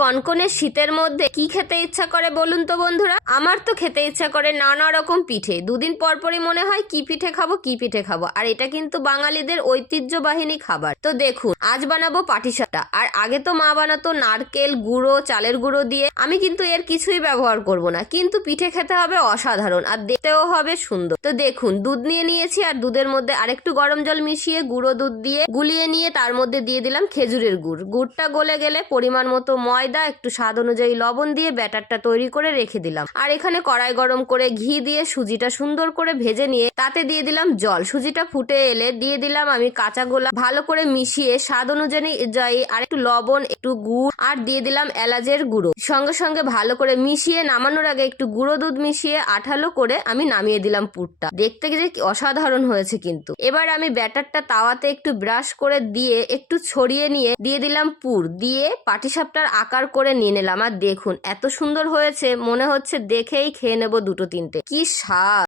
কনকনে শীতের মধ্যে কি খেতে ইচ্ছা করে বলুন তো বন্ধুরা? আমার তো খেতে ইচ্ছা করে নানা রকম পিঠে। দুদিন পর পরই মনে হয় কি পিঠে খাবো কি পিঠে খাবো। আর এটা কিন্তু বাঙালিদের ঐতিহ্যবাহিনী খাবার। তো দেখুন, আজ বানাবো পাটিসাপটা। আর আগে তো মা বানাতো নারকেল গুঁড়ো, চালের গুঁড়ো দিয়ে। আমি কিন্তু এর কিছুই ব্যবহার করব না, কিন্তু পিঠে খেতে হবে অসাধারণ আর দেখতেও হবে সুন্দর। তো দেখুন, দুধ নিয়ে নিয়েছি আর দুধের মধ্যে আরেকটু গরম জল মিশিয়ে গুঁড়ো দুধ দিয়ে গুলিয়ে নিয়ে তার মধ্যে দিয়ে দিলাম খেজুরের গুড়। গুড়টা গলে গেলে পরিমাণ মতো ময়দা, একটু স্বাদ অনুযায়ী লবণ দিয়ে ব্যাটারটা তৈরি করে রেখে দিলাম। আর এখানে কড়াই গরম করে ঘি দিয়ে সুজিটা সুন্দর করে ভেজে নিয়ে তাতে দিয়ে দিলাম জল। সুজিটা ফুটে এলে দিয়ে দিলাম আমি কাঁচা গোলা, ভালো করে মিশিয়ে স্বাদ অনুযায়ী আর একটু লবণ, একটু গুড় আর দিয়ে দিলাম এলাচের গুঁড়ো। সঙ্গে সঙ্গে ভালো করে মিশিয়ে নামানোর আগে একটু গুঁড়ো দুধ মিশিয়ে আঠালো করে আমি নামিয়ে দিলাম পুরটা। দেখতে যে অসাধারণ হয়েছে কিন্তু। এবার আমি ব্যাটারটা তাওয়াতে একটু ব্রাশ করে দিয়ে একটু ছড়িয়ে নিয়ে দিয়ে দিলাম পুর, দিয়ে পাটিসাপটার আকার করে নিয়ে নিলাম। আর দেখুন এত সুন্দর হয়েছে, মনে হচ্ছে দেখেই খেয়ে নেবো দুটো তিনটে। কি স্বাদ!